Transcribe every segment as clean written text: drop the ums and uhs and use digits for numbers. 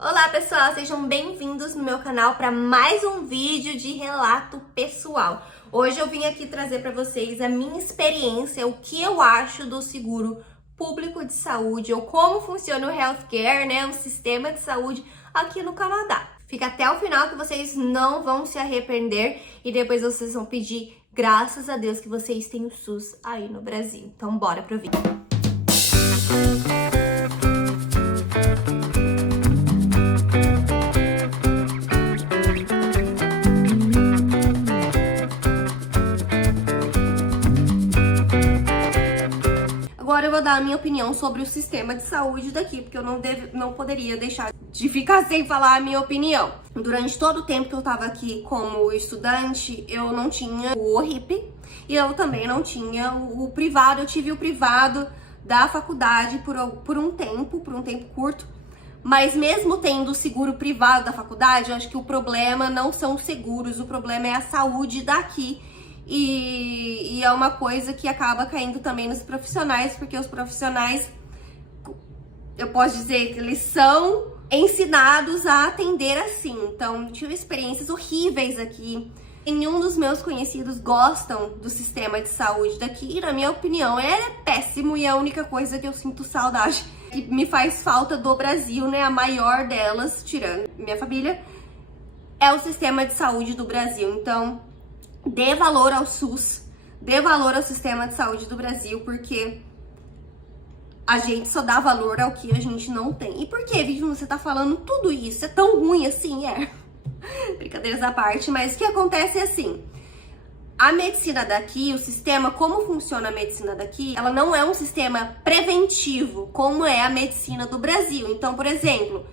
Olá pessoal, sejam bem-vindos no meu canal para mais um vídeo de relato pessoal. Hoje eu vim aqui trazer para vocês a minha experiência, o que eu acho do seguro público de saúde, ou como funciona o healthcare, né, o sistema de saúde aqui no Canadá. Fica até o final que vocês não vão se arrepender e depois vocês vão pedir graças a Deus que vocês têm o SUS aí no Brasil. Então bora pro vídeo. Agora eu vou dar a minha opinião sobre o sistema de saúde daqui, porque eu não poderia deixar de ficar sem falar a minha opinião. Durante todo o tempo que eu tava aqui como estudante, eu não tinha o ORIP e eu também não tinha o privado. Eu tive o privado da faculdade por um tempo curto, mas mesmo tendo o seguro privado da faculdade, eu acho que o problema não são os seguros, o problema é a saúde daqui. E é uma coisa que acaba caindo também nos profissionais, porque os profissionais, eu posso dizer que eles são ensinados a atender assim. Então, tive experiências horríveis aqui. Nenhum dos meus conhecidos gostam do sistema de saúde daqui. E, na minha opinião, é péssimo e é a única coisa que eu sinto saudade, que me faz falta do Brasil, né? A maior delas, tirando minha família, é o sistema de saúde do Brasil. Então, dê valor ao SUS, dê valor ao sistema de saúde do Brasil, porque a gente só dá valor ao que a gente não tem. E por que, Vivian, você tá falando tudo isso? É tão ruim assim? Brincadeiras à parte, mas o que acontece é assim, a medicina daqui, o sistema, como funciona a medicina daqui, ela não é um sistema preventivo, como é a medicina do Brasil. Então, por exemplo,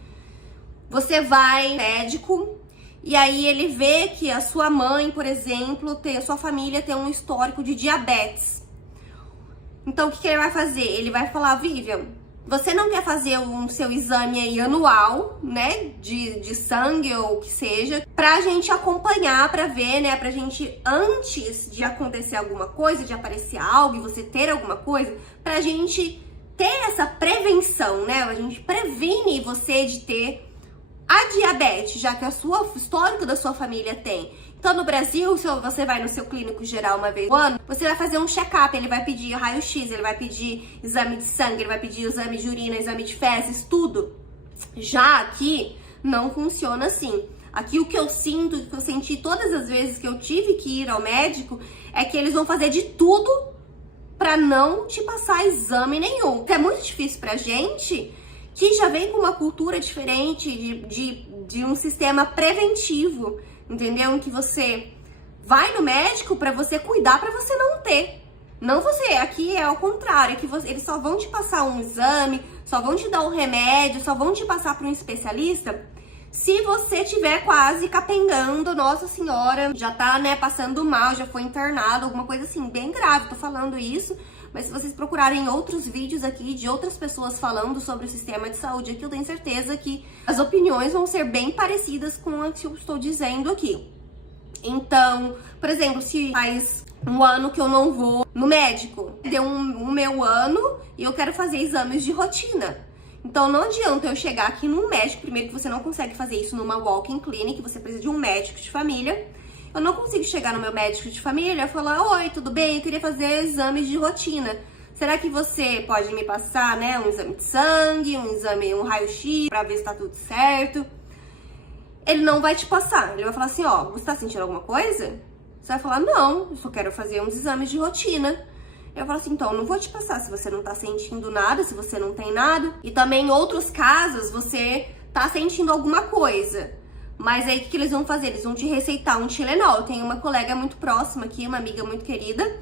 você vai ao médico, e aí ele vê que a sua mãe, por exemplo, a sua família tem um histórico de diabetes. Então, o que ele vai fazer? Ele vai falar, Vivian, você não quer fazer o seu exame aí anual, né, de sangue ou o que seja, pra gente acompanhar, pra ver, né, pra gente, antes de acontecer alguma coisa, de aparecer algo e você ter alguma coisa, pra gente ter essa prevenção, né, a gente previne você de ter a diabetes, já que o histórico da sua família tem. Então, no Brasil, se você vai no seu clínico geral uma vez no ano, você vai fazer um check-up, ele vai pedir raio-x, ele vai pedir exame de sangue, ele vai pedir exame de urina, exame de fezes, tudo. Já aqui, não funciona assim. Aqui, o que eu sinto, o que eu senti todas as vezes que eu tive que ir ao médico, é que eles vão fazer de tudo pra não te passar exame nenhum. É muito difícil pra gente, que já vem com uma cultura diferente de um sistema preventivo, entendeu? Em que você vai no médico para você cuidar, para você não ter. Não você, aqui é ao contrário, é que eles só vão te passar um exame, só vão te dar um remédio, só vão te passar para um especialista se você tiver quase capengando, nossa senhora, já tá, né, passando mal, já foi internado, alguma coisa assim, bem grave, tô falando isso. Mas se vocês procurarem outros vídeos aqui de outras pessoas falando sobre o sistema de saúde aqui, eu tenho certeza que as opiniões vão ser bem parecidas com a que eu estou dizendo aqui. Então, por exemplo, se faz um ano que eu não vou no médico, deu um meu ano e eu quero fazer exames de rotina. Então, não adianta eu chegar aqui num médico, primeiro que você não consegue fazer isso numa walk-in clinic, você precisa de um médico de família. Eu não consigo chegar no meu médico de família e falar, oi, tudo bem? Eu queria fazer exames de rotina. Será que você pode me passar, né, um exame de sangue, um raio-x pra ver se tá tudo certo? Ele não vai te passar. Ele vai falar assim, ó, você tá sentindo alguma coisa? Você vai falar, não, eu só quero fazer uns exames de rotina. Eu falo assim, então, eu não vou te passar se você não tá sentindo nada, se você não tem nada. E também em outros casos, você tá sentindo alguma coisa. Mas aí, o que eles vão fazer? Eles vão te receitar um Tilenol. Eu tenho uma colega muito próxima aqui, uma amiga muito querida,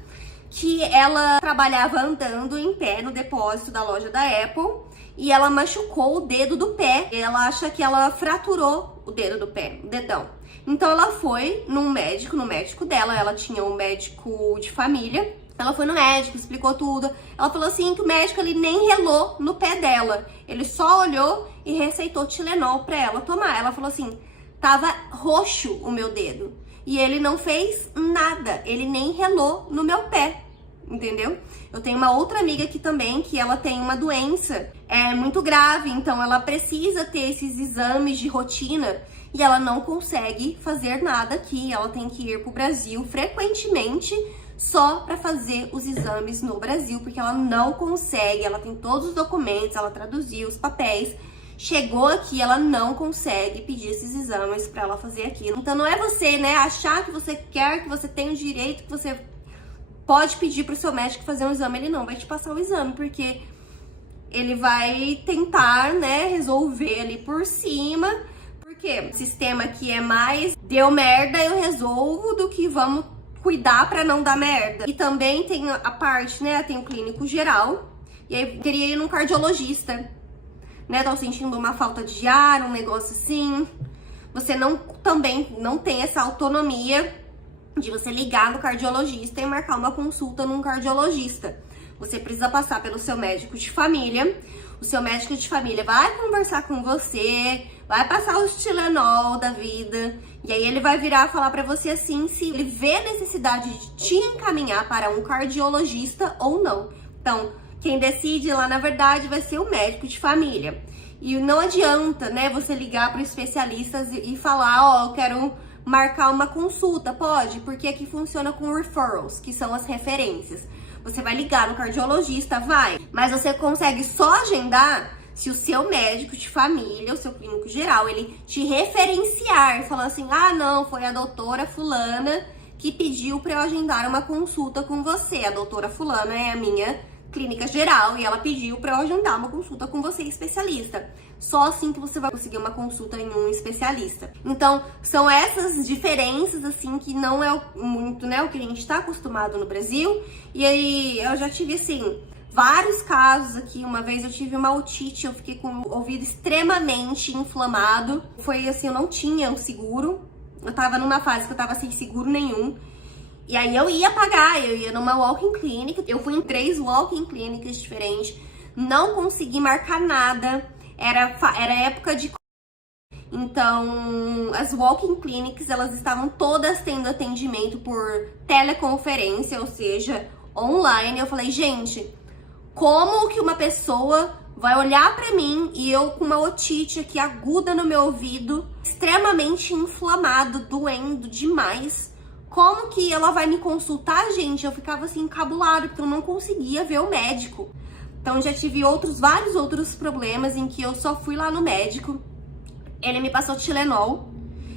que ela trabalhava andando em pé no depósito da loja da Apple e ela machucou o dedo do pé. Ela acha que ela fraturou o dedo do pé, o dedão. Então, ela foi no médico dela, ela tinha um médico de família. Ela foi no médico, explicou tudo. Ela falou assim que o médico ele nem relou no pé dela. Ele só olhou e receitou Tilenol pra ela tomar. Ela falou assim, tava roxo o meu dedo. E ele não fez nada, ele nem relou no meu pé. entendeu? Eu tenho uma outra amiga aqui também, que ela tem uma doença muito grave, então ela precisa ter esses exames de rotina e ela não consegue fazer nada aqui, ela tem que ir pro Brasil frequentemente só para fazer os exames no Brasil, porque ela não consegue, ela tem todos os documentos, ela traduziu os papéis, chegou aqui, ela não consegue pedir esses exames para ela fazer aqui. Então não é você, né, achar que você quer, que você tem o direito, que você pode pedir pro seu médico fazer um exame, ele não vai te passar o exame, porque ele vai tentar, né, resolver ali por cima, porque o sistema aqui é mais deu merda, eu resolvo, do que vamos cuidar pra não dar merda. E também tem a parte, né, tem o clínico geral, e aí eu queria ir num cardiologista, né, tô sentindo uma falta de ar, um negócio assim. Você também não tem essa autonomia de você ligar no cardiologista e marcar uma consulta num cardiologista. Você precisa passar pelo seu médico de família. O seu médico de família vai conversar com você, vai passar o Tilenol da vida, e aí ele vai virar e falar pra você assim, se ele vê necessidade de te encaminhar para um cardiologista ou não. Então, quem decide lá, na verdade, vai ser o médico de família. E não adianta, né, você ligar para especialistas e falar, ó, eu quero marcar uma consulta, pode? Porque aqui funciona com referrals, que são as referências. Você vai ligar no cardiologista, vai, mas você consegue só agendar se o seu médico de família, o seu clínico geral, ele te referenciar, falando assim, ah, não, foi a doutora fulana que pediu para eu agendar uma consulta com você. A doutora fulana é a minha clínica geral e ela pediu para eu agendar uma consulta com você, especialista. Só assim que você vai conseguir uma consulta em um especialista. Então, são essas diferenças, assim, que não é muito, né, o que a gente tá acostumado no Brasil. E aí, eu já tive, assim, vários casos aqui. Uma vez eu tive uma otite, eu fiquei com o ouvido extremamente inflamado. Foi assim, eu não tinha um seguro. Eu tava numa fase que eu tava sem seguro nenhum. E aí eu ia pagar, eu ia numa walk-in clinic. Eu fui em 3 walk-in clinics diferentes. Não consegui marcar nada. Era época de... Então, as walk-in clinics, elas estavam todas tendo atendimento por teleconferência, ou seja, online. Eu falei, gente, como que uma pessoa vai olhar pra mim e eu com uma otite aqui aguda no meu ouvido, extremamente inflamado, doendo demais, como que ela vai me consultar, gente? Eu ficava assim, encabulada, porque eu não conseguia ver o médico. Então, já tive vários outros problemas em que eu só fui lá no médico. Ele me passou Tilenol.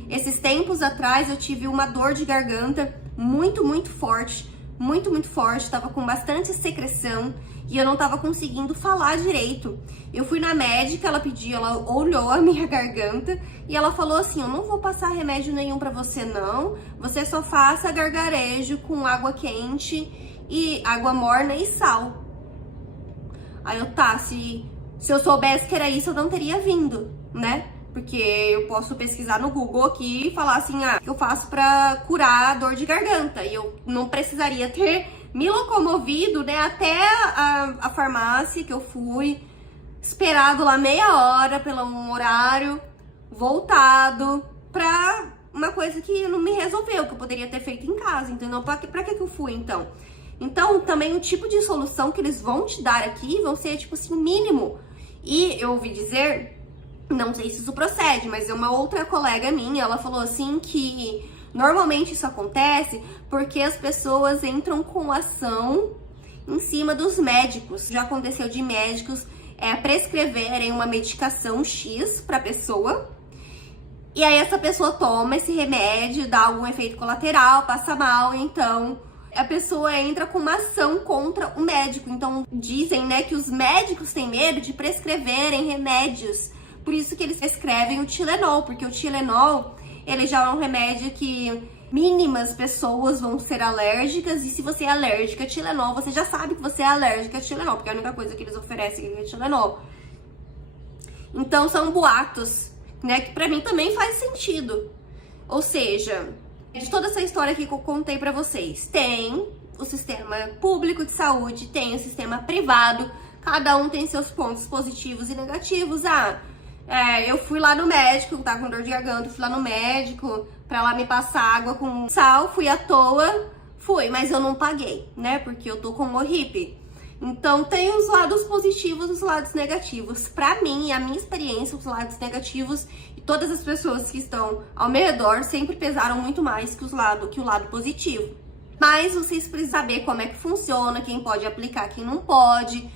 Esses tempos atrás, eu tive uma dor de garganta muito, muito forte. Muito, muito forte. Tava com bastante secreção e eu não tava conseguindo falar direito. Eu fui na médica, ela olhou a minha garganta e ela falou assim, eu não vou passar remédio nenhum pra você, não. Você só faça gargarejo com água quente e água morna e sal. Aí eu, tá, se eu soubesse que era isso, eu não teria vindo, né? Porque eu posso pesquisar no Google aqui e falar assim, o que eu faço pra curar a dor de garganta? E eu não precisaria ter me locomovido, né, até a farmácia que eu fui, esperado lá meia hora pelo um horário, voltado pra uma coisa que não me resolveu, que eu poderia ter feito em casa, entendeu? Pra que eu fui, então? Então, também o tipo de solução que eles vão te dar aqui vão ser, tipo assim, o mínimo. E eu ouvi dizer, não sei se isso procede, mas uma outra colega minha, ela falou assim que normalmente isso acontece porque as pessoas entram com ação em cima dos médicos. Já aconteceu de médicos prescreverem uma medicação X pra pessoa, e aí essa pessoa toma esse remédio, dá algum efeito colateral, passa mal, então a pessoa entra com uma ação contra o médico. Então dizem, né, que os médicos têm medo de prescreverem remédios. Por isso que eles prescrevem o Tilenol, porque o Tilenol, ele já é um remédio que mínimas pessoas vão ser alérgicas, e se você é alérgica a Tilenol, você já sabe que você é alérgica a Tilenol, porque é a única coisa que eles oferecem é Tilenol. Então são boatos, né, que pra mim também faz sentido. Ou seja, de toda essa história aqui que eu contei pra vocês, tem o sistema público de saúde, tem o sistema privado, cada um tem seus pontos positivos e negativos. Eu fui lá no médico, tava com dor de garganta, fui lá no médico pra lá me passar água com sal, fui à toa, Fui, mas eu não paguei, né? Porque eu tô com o HIP. Então tem os lados positivos e os lados negativos. Pra mim, a minha experiência, os lados negativos e todas as pessoas que estão ao meu redor sempre pesaram muito mais que o lado positivo. Mas vocês precisam saber como é que funciona, quem pode aplicar, quem não pode,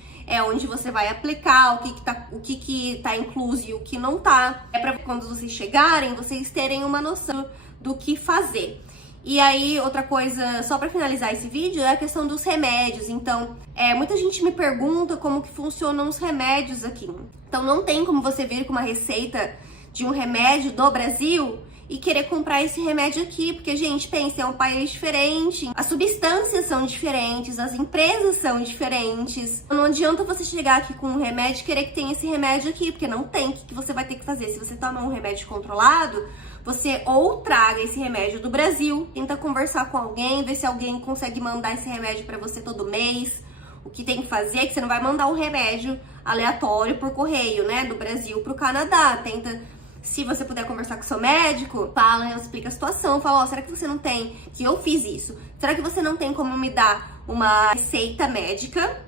onde você vai aplicar, o que tá incluso e o que não tá. É pra quando vocês chegarem, vocês terem uma noção do que fazer. E aí, outra coisa, só pra finalizar esse vídeo, é a questão dos remédios. Então, muita gente me pergunta como que funcionam os remédios aqui. Então, não tem como você vir com uma receita de um remédio do Brasil e querer comprar esse remédio aqui, porque, gente, pensa, é um país diferente, as substâncias são diferentes, as empresas são diferentes. Não adianta você chegar aqui com um remédio e querer que tenha esse remédio aqui, porque não tem. O que você vai ter que fazer? Se você tomar um remédio controlado, você ou traga esse remédio do Brasil, tenta conversar com alguém, ver se alguém consegue mandar esse remédio pra você todo mês. O que tem que fazer é que você não vai mandar um remédio aleatório por correio, né, do Brasil pro Canadá. Tenta, se você puder conversar com seu médico, fala, explica a situação, fala, será que você não tem, que eu fiz isso, será que você não tem como me dar uma receita médica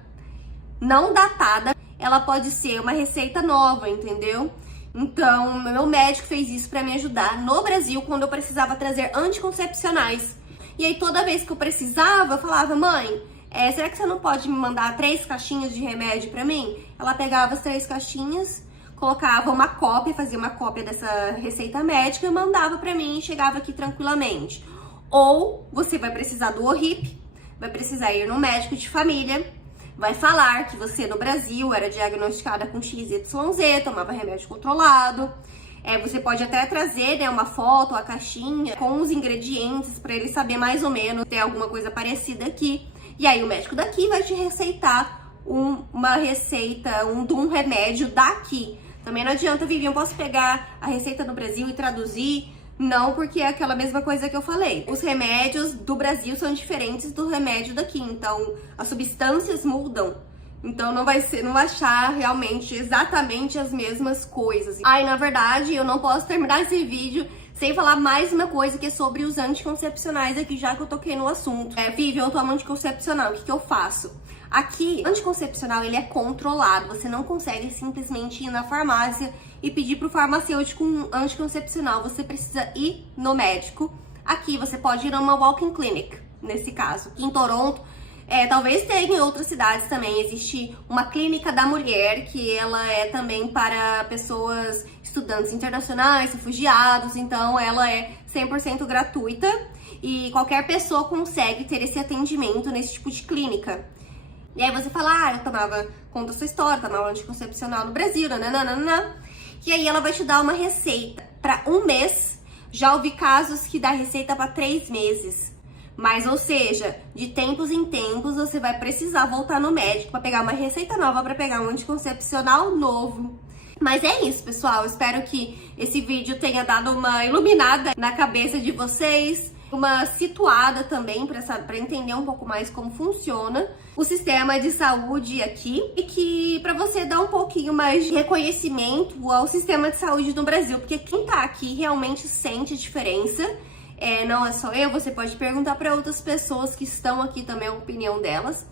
não datada? Ela pode ser uma receita nova, entendeu? Então, meu médico fez isso pra me ajudar no Brasil quando eu precisava trazer anticoncepcionais. E aí, toda vez que eu precisava, eu falava, mãe, será que você não pode me mandar 3 caixinhas de remédio pra mim? Ela pegava as 3 caixinhas, colocava uma cópia, fazia uma cópia dessa receita médica e mandava pra mim e chegava aqui tranquilamente. Ou você vai precisar do OHIP, vai precisar ir no médico de família, vai falar que você no Brasil era diagnosticada com XYZ, tomava remédio controlado. Você pode até trazer, né, uma foto, a caixinha com os ingredientes para ele saber mais ou menos ter alguma coisa parecida aqui. E aí o médico daqui vai te receitar uma receita, de um remédio daqui. Também não adianta, Vivian, eu posso pegar a receita do Brasil e traduzir? Não, porque é aquela mesma coisa que eu falei. Os remédios do Brasil são diferentes do remédio daqui, então as substâncias mudam. Então não vai achar realmente exatamente as mesmas coisas. Na verdade, eu não posso terminar esse vídeo sem falar mais uma coisa que é sobre os anticoncepcionais aqui, já que eu toquei no assunto. Vivi, eu tomo anticoncepcional, o que eu faço? Aqui, anticoncepcional, ele é controlado. Você não consegue simplesmente ir na farmácia e pedir pro farmacêutico um anticoncepcional. Você precisa ir no médico. Aqui, você pode ir a uma walk-in clinic, nesse caso. Em Toronto, talvez tenha em outras cidades também. Existe uma clínica da mulher, que ela é também para pessoas, estudantes internacionais, refugiados. Então, ela é 100% gratuita e qualquer pessoa consegue ter esse atendimento nesse tipo de clínica. E aí você fala, eu conta a sua história, tomava anticoncepcional no Brasil, nananana. E aí ela vai te dar uma receita para 1 mês. Já ouvi casos que dá receita para 3 meses. Mas, ou seja, de tempos em tempos você vai precisar voltar no médico para pegar uma receita nova, para pegar um anticoncepcional novo. Mas é isso, pessoal. Espero que esse vídeo tenha dado uma iluminada na cabeça de vocês, uma situada também para entender um pouco mais como funciona o sistema de saúde aqui e que para você dar um pouquinho mais de reconhecimento ao sistema de saúde no Brasil, porque quem tá aqui realmente sente diferença. Não é só eu, você pode perguntar para outras pessoas que estão aqui também a opinião delas.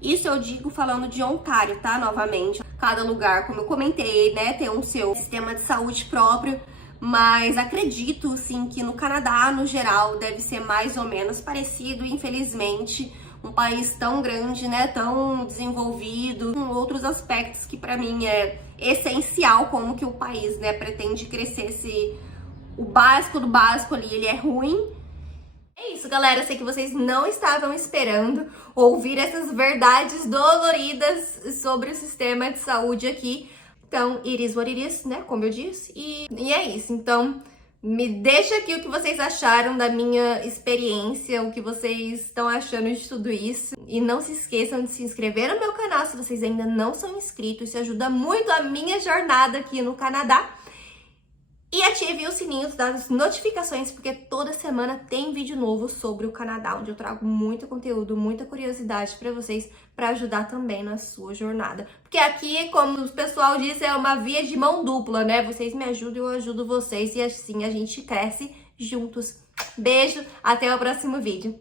Isso eu digo falando de Ontário, tá? Novamente, cada lugar, como eu comentei, né, tem o seu sistema de saúde próprio. Mas acredito, sim, que no Canadá, no geral, deve ser mais ou menos parecido. Infelizmente, um país tão grande, né, tão desenvolvido, com outros aspectos que pra mim é essencial, como que o país, né, pretende crescer. O básico do básico ali, ele é ruim. É isso, galera. Eu sei que vocês não estavam esperando ouvir essas verdades doloridas sobre o sistema de saúde aqui. Então, it is what it is, né? Como eu disse. E é isso. Então, me deixa aqui o que vocês acharam da minha experiência, o que vocês estão achando de tudo isso. E não se esqueçam de se inscrever no meu canal se vocês ainda não são inscritos. Isso ajuda muito a minha jornada aqui no Canadá. E ative o sininho das notificações, porque toda semana tem vídeo novo sobre o Canadá, onde eu trago muito conteúdo, muita curiosidade pra vocês, pra ajudar também na sua jornada. Porque aqui, como o pessoal disse, é uma via de mão dupla, né? Vocês me ajudam, eu ajudo vocês e assim a gente cresce juntos. Beijo, até o próximo vídeo.